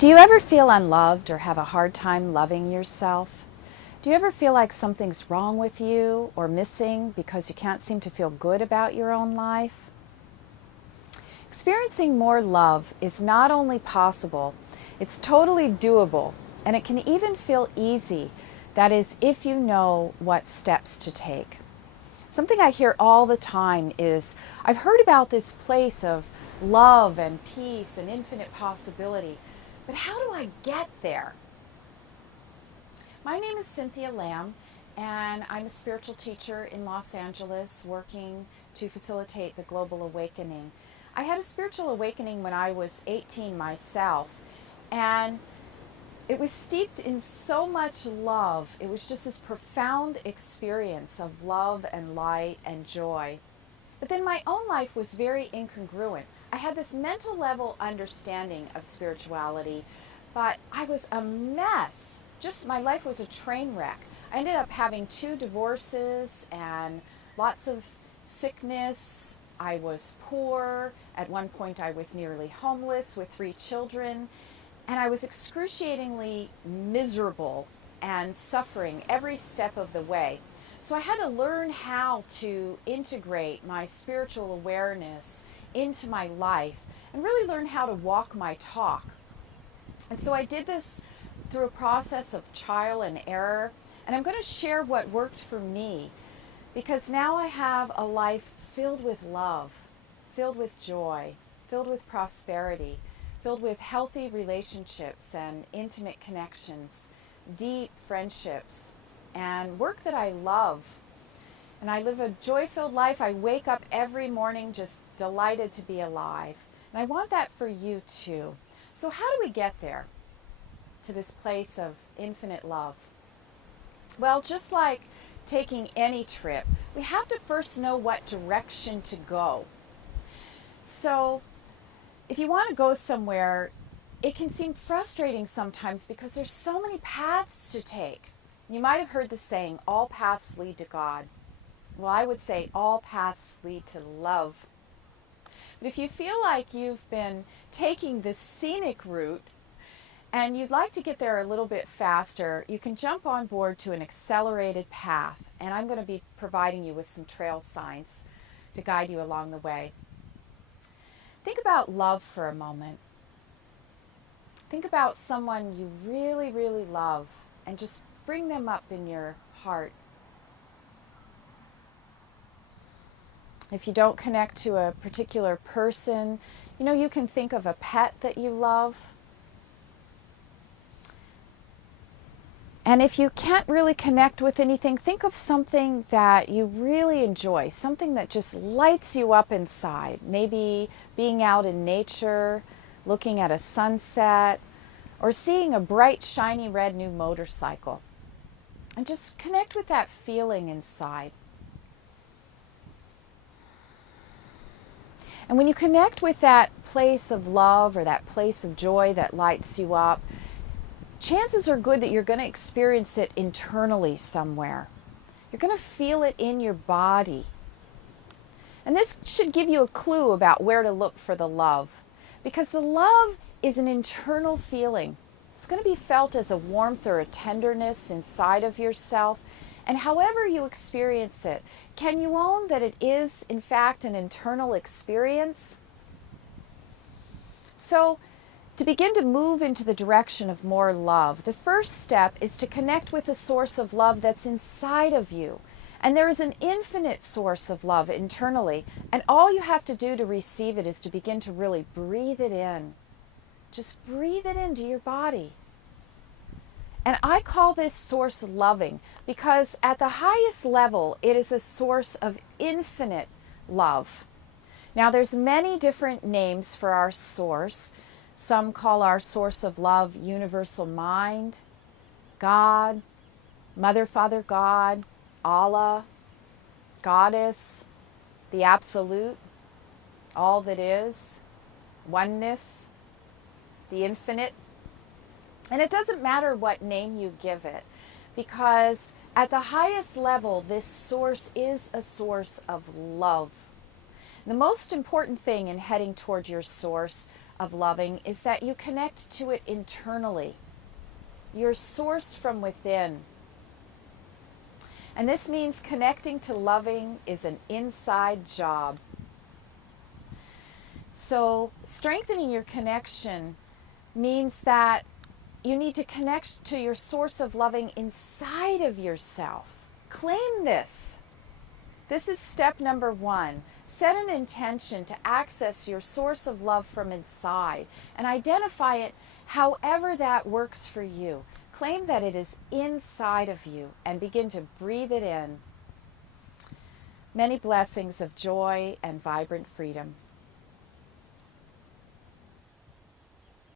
Do you ever feel unloved or have a hard time loving yourself? Do you ever feel like something's wrong with you or missing because you can't seem to feel good about your own life? Experiencing more love is not only possible, it's totally doable, and it can even feel easy. That is, if you know what steps to take. Something I hear all the time is, I've heard about this place of love and peace and infinite possibility, but how do I get there? My name is Cynthia Lamb, and I'm a spiritual teacher in Los Angeles working to facilitate the global awakening. I had a spiritual awakening when I was 18 myself, and it was steeped in so much love. It was just this profound experience of love and light and joy. But then my own life was very incongruent. I had this mental level understanding of spirituality, but I was a mess. Just my life was a train wreck. I ended up having 2 divorces and lots of sickness. I was poor. At one point I was nearly homeless with 3 children. And I was excruciatingly miserable and suffering every step of the way. So I had to learn how to integrate my spiritual awareness into my life and really learn how to walk my talk. And so I did this through a process of trial and error. And I'm going to share what worked for me, because now I have a life filled with love, filled with joy, filled with prosperity, filled with healthy relationships and intimate connections, deep friendships, and work that I love. And I live a joy-filled life. I wake up every morning just delighted to be alive. And I want that for you too. So how do we get there, to this place of infinite love? Well, just like taking any trip, we have to first know what direction to go. So if you want to go somewhere, it can seem frustrating sometimes because there's so many paths to take. You might have heard the saying, all paths lead to God. Well, I would say all paths lead to love. But if you feel like you've been taking the scenic route and you'd like to get there a little bit faster, you can jump on board to an accelerated path. And I'm going to be providing you with some trail signs to guide you along the way. Think about love for a moment. Think about someone you really, really love and just bring them up in your heart. If you don't connect to a particular person, you can think of a pet that you love. And if you can't really connect with anything, think of something that you really enjoy, something that just lights you up inside. Maybe being out in nature, looking at a sunset, or seeing a bright, shiny red new motorcycle. And just connect with that feeling inside. And when you connect with that place of love or that place of joy that lights you up, chances are good that you're going to experience it internally somewhere. You're going to feel it in your body. And this should give you a clue about where to look for the love, because the love is an internal feeling. It's going to be felt as a warmth or a tenderness inside of yourself. And however you experience it, can you own that it is, in fact, an internal experience? So, to begin to move into the direction of more love, the first step is to connect with the source of love that's inside of you. And there is an infinite source of love internally, and all you have to do to receive it is to begin to really breathe it in. Just breathe it into your body. And I call this source loving because at the highest level, it is a source of infinite love. Now, there's many different names for our source. Some call our source of love universal mind, God, Mother, Father, God, Allah, Goddess, the Absolute, all that is, oneness, the infinite. And it doesn't matter what name you give it, because at the highest level, this source is a source of love. The most important thing in heading toward your source of loving is that you connect to it internally. You're sourced from within. And this means connecting to loving is an inside job. So strengthening your connection means that you need to connect to your source of loving inside of yourself. Claim this. This is step number 1. Set an intention to access your source of love from inside and identify it however that works for you. Claim that it is inside of you and begin to breathe it in. Many blessings of joy and vibrant freedom.